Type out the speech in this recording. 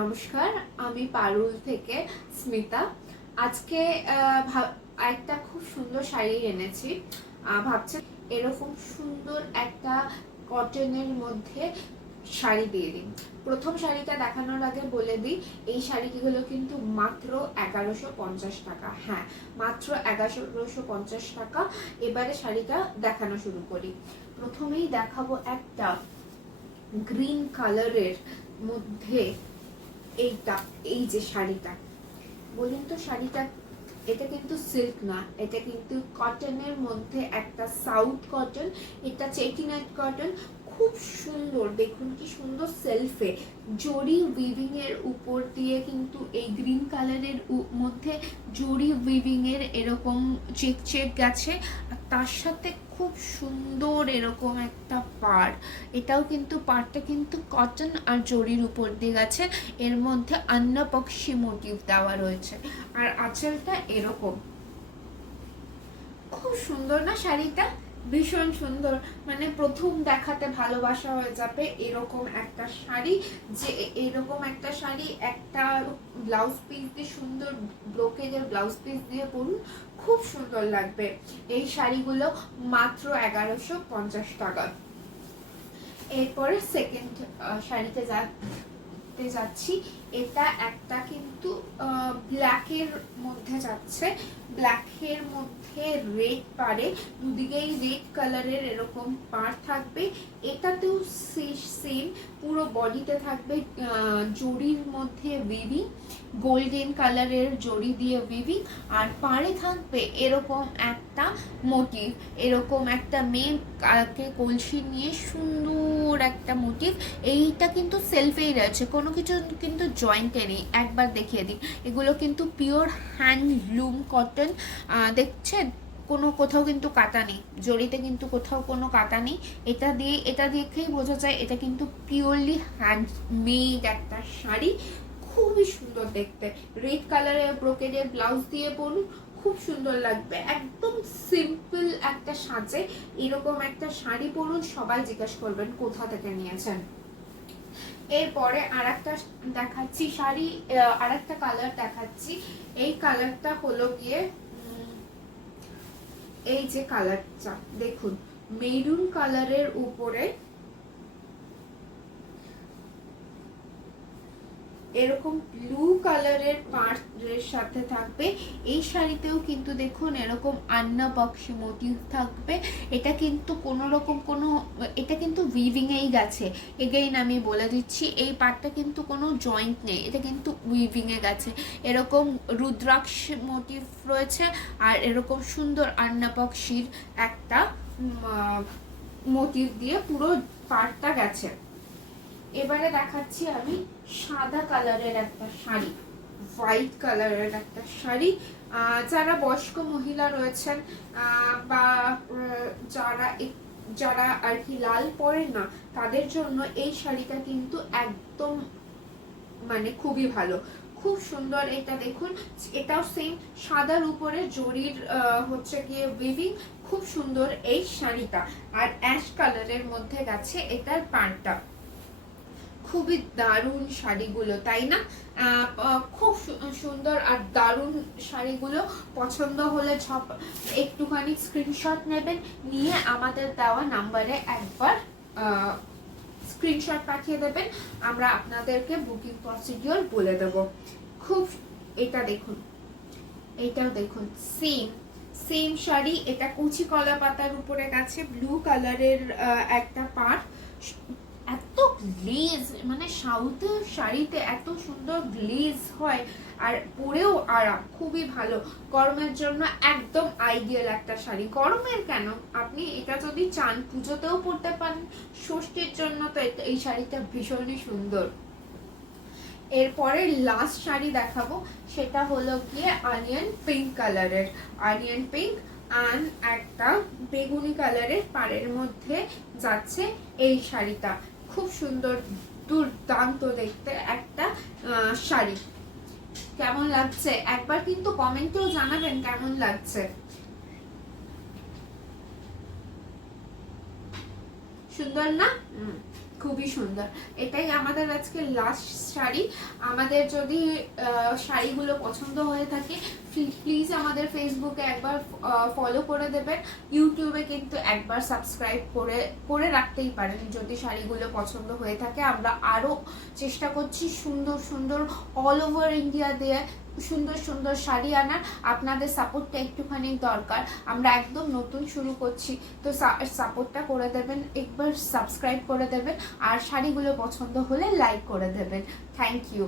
নমস্কার, আমি পারুল থেকে স্মিতা। আজকে একটা খুব সুন্দর শাড়ি এনেছি। ভাবছি এরকম সুন্দর একটা কটনের মধ্যে শাড়ি দিয়ে দিই। প্রথম শাড়িটা দেখানোর আগে বলে দিই, এই শাড়িগুলো কিন্তু মাত্র 1150 টাকা। হ্যাঁ, মাত্র 1150 টাকা। এবারে শাড়িটা দেখানো শুরু করি। প্রথমেই দেখাবো একটা গ্রিন কালারের মধ্যে এইটা, এই যে শাড়িটা, বলুন তো শাড়িটা, এটা কিন্তু সিল্ক না, এটা কিন্তু কটনের মধ্যে একটা সাউথ কটন, এটা চেটিনাট কটন। খুব সুন্দর, দেখুন কি সুন্দর সেলফে জরি উইভিং এর উপর দিয়ে কিন্তু এই গ্রিন কালারের মধ্যে জরি উইভিং এর এরকম চেক চেক গেছে, আর তার সাথে খুব সুন্দর এরকম একটা পাড়। এটাও কিন্তু পাড়টা কিন্তু কটন আর জরির উপর দিয়ে গেছে, এর মধ্যে অন্নপক্ষী মোটিভ দেওয়া রয়েছে। আর আঁচলটা এরকম, খুব সুন্দর না শাড়িটা? ভীষণ সুন্দর, মানে প্রথম দেখাতে ভালোবাসা হয়ে যাবে এরকম একটা শাড়ি। যে এরকম একটা শাড়ি একটা ব্লাউজ পিস দিয়ে, সুন্দর ব্রোকেজের ব্লাউজ পিস দিয়ে পরুন, খুব সুন্দর লাগবে। এই শাড়িগুলো মাত্র 1150 টাকা। এরপরে সেকেন্ড শাড়িতে যাচ্ছি। এটা একটা কিন্তু ব্ল্যাকের মধ্যে যাচ্ছে, ব্ল্যাকের মধ্যে রেড পাড়ে, দুদিকেই রেড কালারের এরকম পাড় থাকবে। এটাতেও সেম, পুরো বডিতে থাকবে জরির মধ্যে উইভিং, গোল্ডেন কালারের জরি দিয়ে উইভিং, আর পাড়ে থাকবে এরকম একটা মোটিভ, এরকম একটা মেয়েকে কলসি নিয়ে সুন্দর একটা মোটিভ। এইটা কিন্তু সেলফেই রয়েছে, কোনো কিছু কিন্তু জয়েন্টে নেই। একবার দেখিয়ে দিই, এগুলো কিন্তু পিওর হ্যান্ডলুম কটন, দেখছেন কোনো কোথাও কিন্তু কাটা নেই, জড়িতে কিন্তু কোথাও কোনো কাটা নেই। এটা দেখেই বোঝা যায় এটা কিন্তু পিওরলি হ্যান্ডমেড একটা শাড়ি। খুবই সুন্দর দেখতে, রেড কালারের ব্রোকেডের ব্লাউজ দিয়ে পরুন, খুব সুন্দর লাগবে। একদম সিম্পল একটা সাজে এরকম একটা শাড়ি পরুন, সবাই জিজ্ঞাসা করবেন কোথা থেকে নিয়েছেন। এরপরে আরেকটা দেখাচ্ছি শাড়ি, আরেকটা কালার দেখাচ্ছি। এই কালারটা হলো গিয়ে এই যে কালারটা দেখুন, মেরুন কালারের উপরে এরকম ব্লু কালারের পাড়ের সাথে থাকবে। এই শাড়িতেও কিন্তু দেখুন এরকম অন্নপক্ষী মোটিভ থাকবে। এটা কিন্তু কোনো রকম এটা কিন্তু উইভিং এই গেছে। এগেইন আমি বলে দিচ্ছি, এই পাড়টা কিন্তু কোনো জয়েন্ট নেই, এটা কিন্তু উইভিং এ গেছে। এরকম রুদ্রাক্ষ মোটিভ রয়েছে, আর এরকম সুন্দর অন্নপক্ষীর একটা মোটিভ দিয়ে পুরো পাড়টা গেছে। এবারে দেখাচ্ছি আমি সাদা কালারের একটা শাড়ি, হোয়াইট কালারের একটা শাড়ি। যারা বয়স্ক মহিলা রয়েছেন বা যারা আর কি লাল পরেন না, তাদের জন্য এই শাড়িটা কিন্তু একদম মানে খুবই ভালো, খুব সুন্দর। এটা দেখুন, এটাও সেম সাদার উপরে জরির হচ্ছে গিয়ে উইভিং, খুব সুন্দর এই শাড়িটা। আর অ্যাশ কালারের মধ্যে গেছে এটার প্যান্টটা। খুবই দারুণ শাড়িগুলো, তাই না? খুব সুন্দর আর দারুণ শাড়িগুলো। পছন্দ হলে একটুখানি স্ক্রিনশট নেবেন, নিয়ে আমাদের দেওয়া নাম্বারে একবার স্ক্রিনশট পাঠিয়ে দেবেন, আমরা আপনাদেরকে বুকিং প্রসিডিওর বলে দেব। খুব, এটা দেখুন, এটাও দেখুন সেম সেম শাড়ি। এটা কুচি কলা পাতার উপরে গেছে, ব্লু কালারের একটা পাড়। এত গ্লেজ, মানে সাউথের শাড়িতে এত সুন্দর গ্লেজ হয়, আর পরেও আরাম, খুবই ভালো। গরমের জন্য একদম আইডিয়াল একটা শাড়ি। গরমের কেন, আপনি এটা যদি চান পুজোতেও পরতে পারেন, ষষ্ঠীর জন্য তো এই শাড়িটা ভীষণই সুন্দর। এরপরে লাস্ট শাড়ি দেখাবো, সেটা হলো গিয়ে অনিয়ন পিঙ্ক কালারের, অনিয়ন পিঙ্ক অ্যান্ড একটা বেগুনি কালারের পাড়ের মধ্যে যাচ্ছে এই শাড়িটা। খুব সুন্দর, দুর্দান্ত দেখতে একটা শাড়ি। কেমন লাগছে একবার কিন্তু কমেন্টেও জানাবেন কেমন লাগছে। সুন্দর না? খুবই সুন্দর। এটাই আমাদের আজকে লাস্ট শাড়ি। আমাদের যদি শাড়িগুলো পছন্দ হয়ে থাকে প্লিজ আমাদের ফেসবুকে একবার ফলো করে দেবেন, ইউটিউবে কিন্তু একবার সাবস্ক্রাইব করে করে রাখতেই পারেন যদি শাড়িগুলো পছন্দ হয়ে থাকে। আমরা আরও চেষ্টা করছি সুন্দর সুন্দর অল ওভার ইন্ডিয়া দিয়ে সুন্দর সুন্দর শাড়ি আনার। আপনাদের সাপোর্টটা একটুখানি দরকার, আমরা একদম নতুন শুরু করছি, তো সাপোর্টটা করে দেবেন, একবার সাবস্ক্রাইব করে দেবেন, আর শাড়িগুলো পছন্দ হলে লাইক করে দেবেন। Thank you.